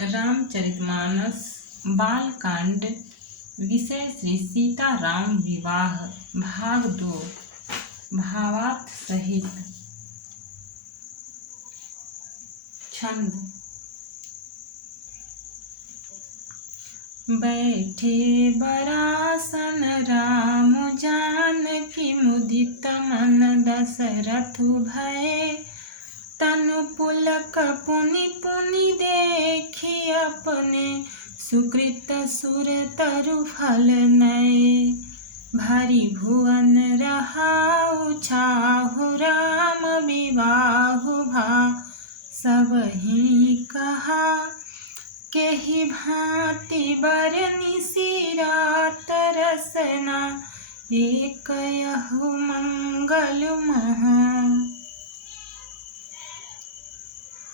रामचरितमानस बालकांड। विषय श्री सीताराम विवाह भाग 2 भावार्थ सहित। छंद। बैठे बरासन राम जानकी मुदित मन दशरथ भय। तनु पुलक पुनि पुनि देखी अपने सुकृत सुर तरु फल नये। भरी भुवन रहाउ छाहु राम विवाहु भा सबहि कहा। केहि भांति बरनिसि रात रसना एक यहु मंगल महा।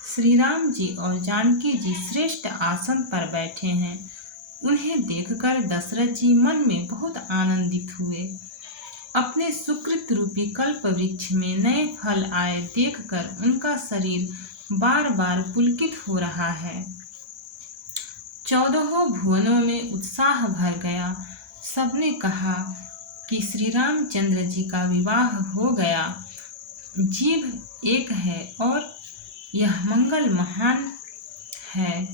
श्री राम जी और जानकी जी श्रेष्ठ आसन पर बैठे हैं। उन्हें देखकर दशरथ जी मन में बहुत आनंदित हुए। अपने सुकृत रूपी कल्प वृक्ष में नए फल आए देखकर उनका शरीर बार बार पुलकित हो रहा है। 14 भुवनों में उत्साह भर गया। सबने कहा कि श्री रामचंद्र जी का विवाह हो गया। जीव एक है और यह मंगल महान है।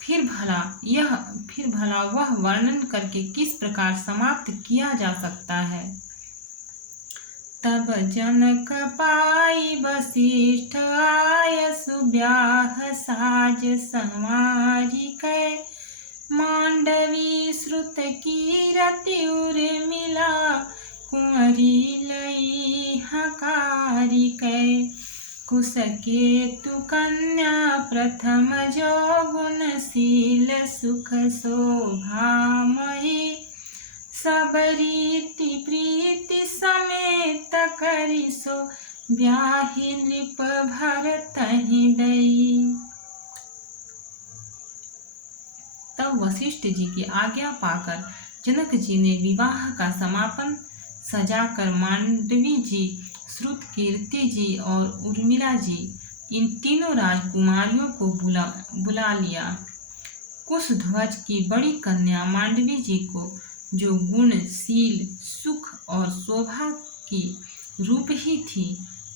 फिर भला वह वर्णन करके किस प्रकार समाप्त किया जा सकता है। तब जनक पाई वशिष्ठ आय सुब्याह साज संवारी कै। मांडवी श्रुत कीरति उर्मिला कुंवरी लई हकारी कै। कुशकेतु कन्या प्रथम जो गुणशील सुख शोभामयी। सब रीति प्रीति समेत करिसो ब्याहि नृप भरतहि दई। तब वशिष्ठ जी की आज्ञा पाकर जनक जी ने विवाह का समापन सजाकर मांडवी जी, श्रुत कीर्ति जी और उर्मिला जी इन तीनों राजकुमारियों को बुला लिया। कुशध्वज की बड़ी कन्या मांडवी जी को, जो गुणशील सुख और शोभा की रूप ही थी,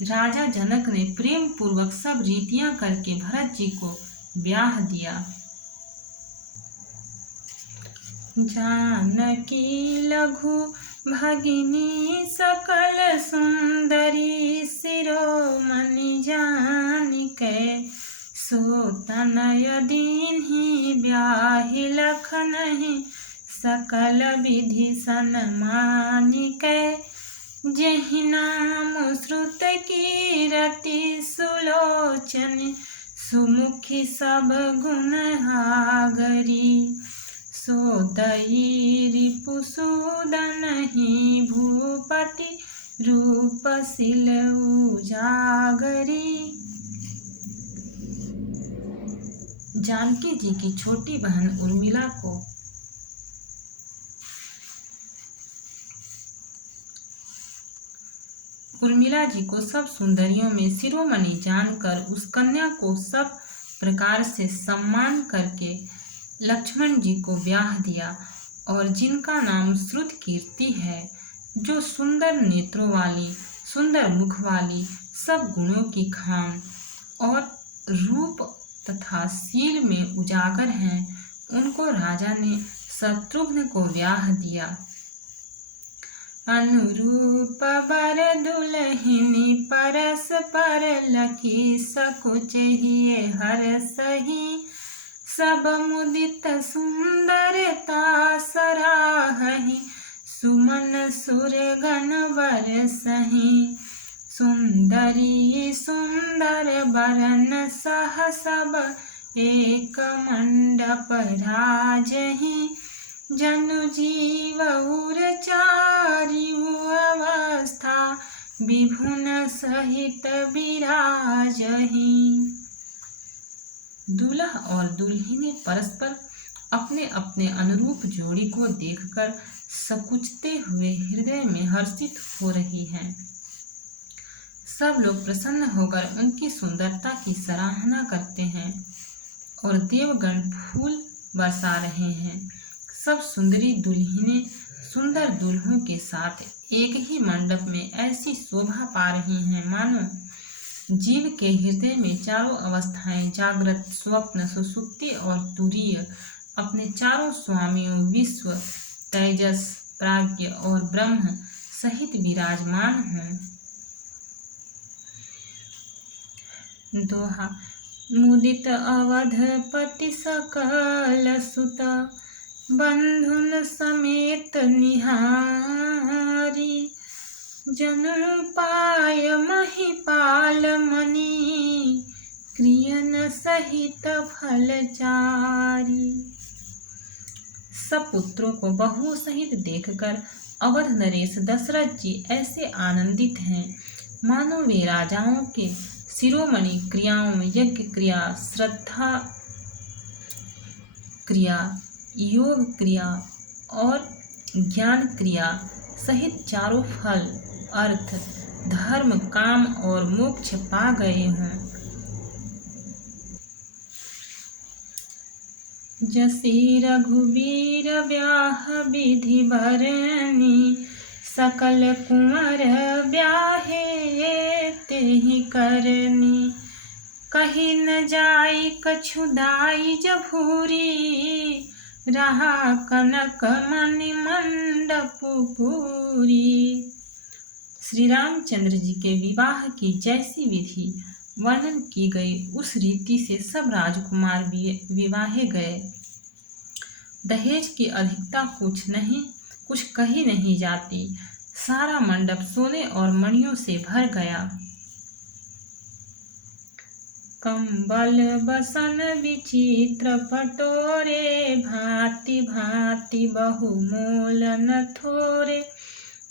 राजा जनक ने प्रेम पूर्वक सब रीतियां करके भरत जी को ब्याह दिया। जानकी लघु भगिनी सकल सुंदरी शिरोमणि जानिकै। सो तनय दीन्हि ब्याहि लखनहि सकल विधि सन्मानिकै। जेहि नाम श्रुत कीरति सुलोचन सुमुखी सब गुण हागरी। सो दई रिपुसूदनहि भूपति रूपशील उजागरी। जानकी जी की छोटी बहन उर्मिला जी को सब सुंदरियों में शिरोमणि जानकर उस कन्या को सब प्रकार से सम्मान करके लक्ष्मण जी को ब्याह दिया। और जिनका नाम श्रुत कीर्ति है, जो सुंदर नेत्रों वाली, सुंदर मुख वाली, सब गुणों की खान और रूप तथा शील में उजागर हैं, उनको राजा ने शत्रुघ्न को ब्याह दिया। अनुरूप वर दुल्हिनी परस पर लखी सकुच हिये हरसहि। सब मुदित सुंदरता सराहहि सुमन सुरगण बरसहि। सुंदरी सुंदर बरन सह सब एक मंडप राजहि। जनु जीव उर चारिउ अवस्था विभुन सहित विराजहि। दूल्हा और दुल्हिने परस्पर अपने अपने अनुरूप जोड़ी को देखकर सकुचते हुए हृदय में हर्षित हो रही हैं। सब लोग प्रसन्न होकर उनकी सुंदरता की सराहना करते हैं और देवगण फूल बरसा रहे हैं। सब सुंदरी दुल्हनें सुंदर दूल्हों के साथ एक ही मंडप में ऐसी शोभा पा रही हैं मानो जीव के हृदय में चारों अवस्थाएं जागृत, स्वप्न, सुषुप्ति और तुरीय अपने चारों स्वामियों विश्व, तेजस, प्राज्ञ और ब्रह्म सहित विराजमान हों। दोहा। मुदित अवधपति सकल सुत, बंधुन समेत निहारी। जनु पाय महिपाल मणि, क्रियन सहित फलचारी। सब पुत्रों को बहुओं सहित देखकर अवध नरेश दशरथ जी ऐसे आनंदित हैं मानो वे राजाओं के शिरोमणि क्रियाओं, यज्ञ क्रिया, श्रद्धा क्रिया, योग क्रिया और ज्ञान क्रिया सहित चारों फल, अर्थ, धर्म, काम और मोक्ष पा गए हों। जसी रघुबीर ब्याह विधि बरनी, सकल कुंवर ब्याहे तेहि करनी। कही न जाई कछु दाई जभूरी, रहा कनक मणि मंडप पूरी। श्री रामचंद्र जी के विवाह की जैसी विधि वर्णन की गई उस रीति से सब राजकुमार विवाहे गए। दहेज की अधिकता कुछ कही नहीं जाती। सारा मंडप सोने और मणियों से भर गया। कंबल बसन विचित्र पटोरे, भांति भांति बहुमोल न थोरे।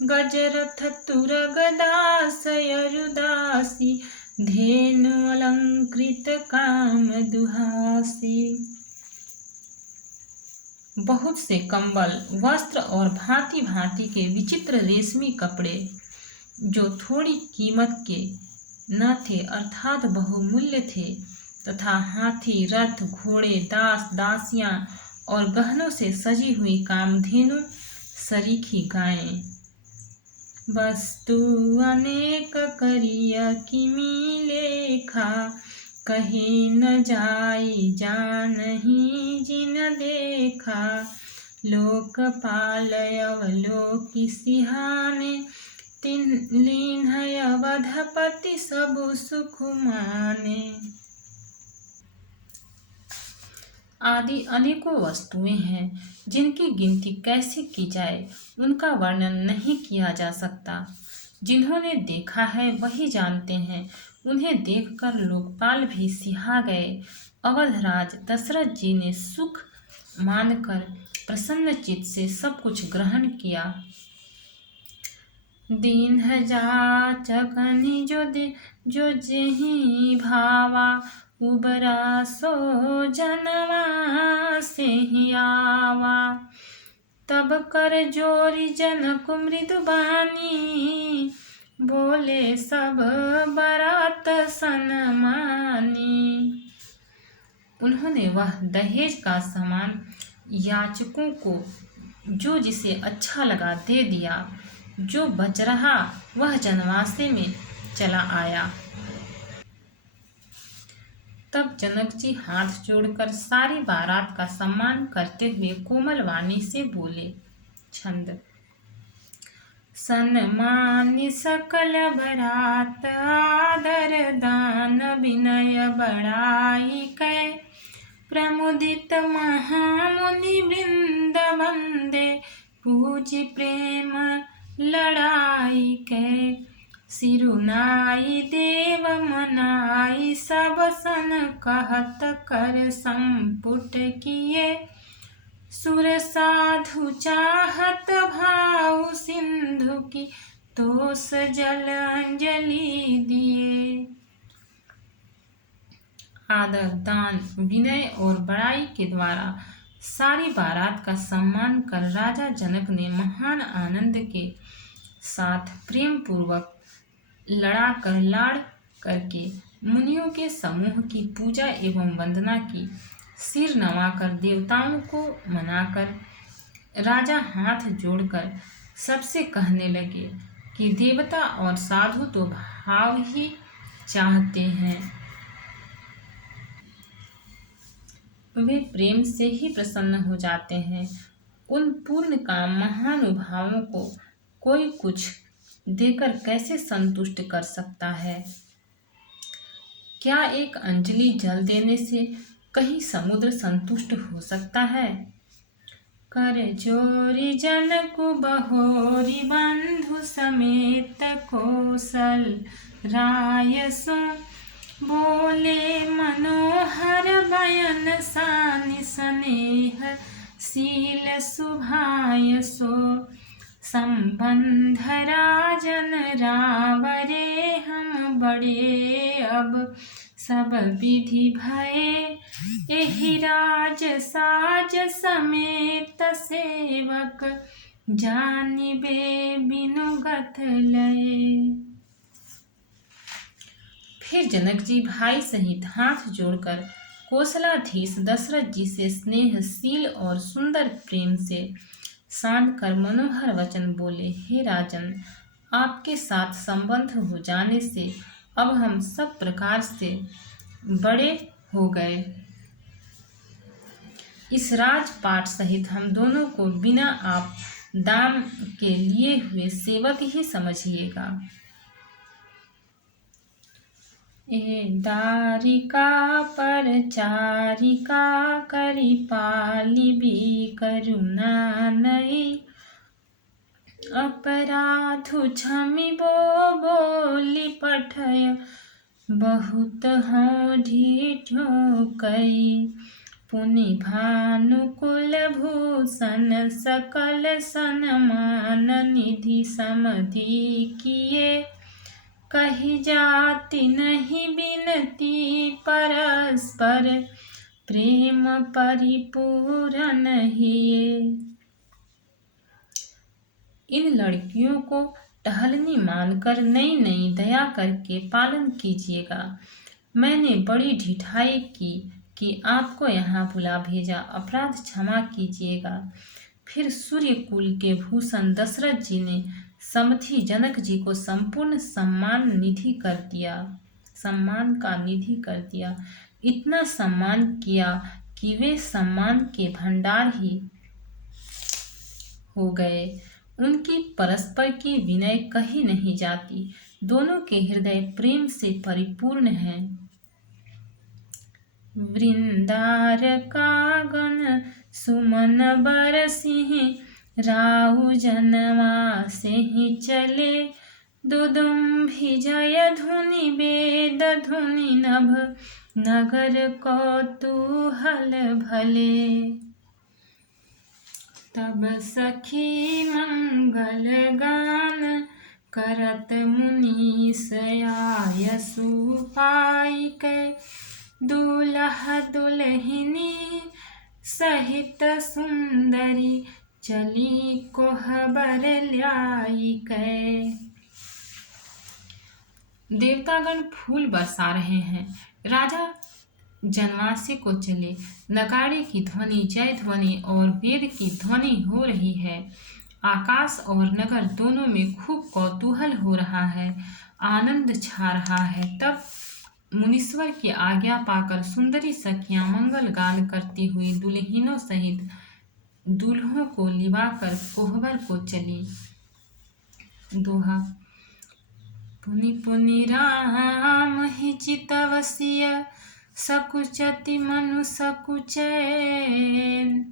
गजरथ तुर गदा सयरुदासी, धेनु अलंकृत काम दुहासी। बहुत से कंबल, वस्त्र और भांति भांति के विचित्र रेशमी कपड़े जो थोड़ी कीमत के न थे अर्थात बहुमूल्य थे, तथा हाथी, रथ, घोड़े, दास दासियां और गहनों से सजी हुई कामधेनु सरीखी गायें। वस्तु अनेक करिय किमी लेखा, कहे न जाई जानहि जिन देखा। लोकपाल अवलोकि सिहाने, लीन अवधपति सबु सुख माने। आदि अनेकों वस्तुएं हैं जिनकी गिनती कैसे की जाए, उनका वर्णन नहीं किया जा सकता। जिन्होंने देखा है वही जानते हैं। उन्हें देखकर लोकपाल भी सिहा गए। अवधराज दशरथ जी ने सुख मानकर प्रसन्न चित्त से सब कुछ ग्रहण किया। दीन जाचकनि जो जेहि भावा, उबरा सो जनवा सेहि आवा। तब कर जोरी जनक मृदु बानी, बोले सब बरात सनमानी। उन्होंने वह दहेज का सामान याचकों को जो जिसे अच्छा लगा दे दिया। जो बच रहा वह जनवासे में चला आया। तब जनक जी हाथ जोड़कर सारी बारात का सम्मान करते हुए कोमल वाणी से बोले। छंद। सन्मानि सकल बरात, आदर दान विनय बड़ाई कै। प्रमुदित महामुनि वृंद वंदे, पूज्य प्रेम लड़ाई कै। सिरुनाई देव मनाई, सब सन कहत कर संपुट किए। सुर साधु चाहत भाव सिंधु की, तोस जल अंजलि दिए। आदर, दान, विनय और बड़ाई के द्वारा सारी बारात का सम्मान कर राजा जनक ने महान आनंद के साथ प्रेम पूर्वक लाड़ करके मुनियों के समूह की पूजा एवं वंदना की। सिर नवाकर देवताओं को मनाकर राजा हाथ जोड़कर सबसे कहने लगे कि देवता और साधु तो भाव ही चाहते हैं, वे प्रेम से ही प्रसन्न हो जाते हैं। उन पूर्ण काम महानुभावों को कोई कुछ देकर कैसे संतुष्ट कर सकता है? क्या एक अंजलि जल देने से कहीं समुद्र संतुष्ट हो सकता है? कर जोरी जनकु बहोरी बंधु समेत कौशल राय सो बोले मनोहर बयन सानि स्नेह शील सुभाय सो संबंध राजन रावरे हम बड़े अब सब विधि भये एहि राज साज समेत सेवक जानिबे बिनुगत लय। फिर जनक जी भाई सहित हाथ जोड़कर कौशलाधीश दशरथ जी से स्नेहशील और सुंदर प्रेम से सान कर मनोहर वचन बोले, हे राजन, आपके साथ संबंध हो जाने से अब हम सब प्रकार से बड़े हो गए। इस राजपाट सहित हम दोनों को बिना आप दाम के लिए हुए सेवक ही समझिएगा। ए दारिका परचारिका करि पालिबी करुणा नई अपराधु क्षमिबो बोली पठय बहुत हों ढीठो कई पुनि भानुकुल भूषण सकल सन्मान निधि समधि किए कही जाति नहीं बिनती परस्पर प्रेम परिपूर्ण हिये। इन लड़कियों को टहलनी मानकर नई नई दया करके पालन कीजिएगा। मैंने बड़ी ढिठाई की कि आपको यहाँ बुला भेजा, अपराध क्षमा कीजिएगा। फिर सूर्यकुल के भूषण दशरथ जी ने समधी जनक जी को संपूर्ण सम्मान का निधि कर दिया। इतना सम्मान किया कि वे सम्मान के भंडार ही हो गए। उनकी परस्पर की विनय कही नहीं जाती। दोनों के हृदय प्रेम से परिपूर्ण हैं। वृंदार कागन सुमन बरसिहि राहु जनवा से ही चले दुदुम्भी जय धुनि वेद धुनि नभ नगर कौतूहल भले। तब सखी मंगल गान करत मुनीस आयसु पाइके दूल्हा दुल्हनी सहित सुंदरी चली कोहबर ल्याइके। देवतागण फूल बरसा रहे हैं। राजा जनवासे को चले। नगाड़े की ध्वनि, जय ध्वनि और वेद की ध्वनि हो रही है। आकाश और नगर दोनों में खूब कौतूहल हो रहा है, आनंद छा रहा है। तब मुनीश्वर की आज्ञा पाकर सुंदरी सखियां मंगल गान करती हुई दुल्हिनों सहित दूल्हों को लिवाकर कोहबर को चली। दोहा। पुनि पुनि राम ही चितवसिय सकुचति मनु सकुचैन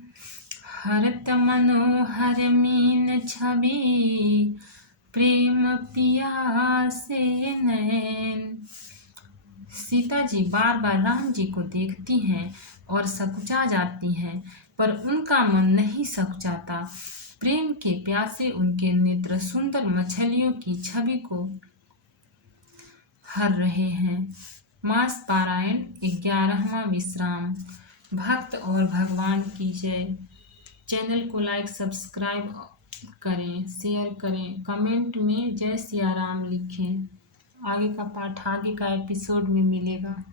हरत मनोहर मीन छवि प्रेम पियासे नैन। सीता जी बार बार राम जी को देखती हैं और सकुचा जाती हैं, पर उनका मन नहीं सकुचाता। प्रेम के प्यासे उनके नेत्र सुंदर मछलियों की छवि को हर रहे हैं। मास पारायण 11वां विश्राम। भक्त और भगवान की जय। चैनल को लाइक सब्सक्राइब करें, शेयर करें, कमेंट में जय सिया राम लिखें। आगे का पाठ आगे का एपिसोड में मिलेगा।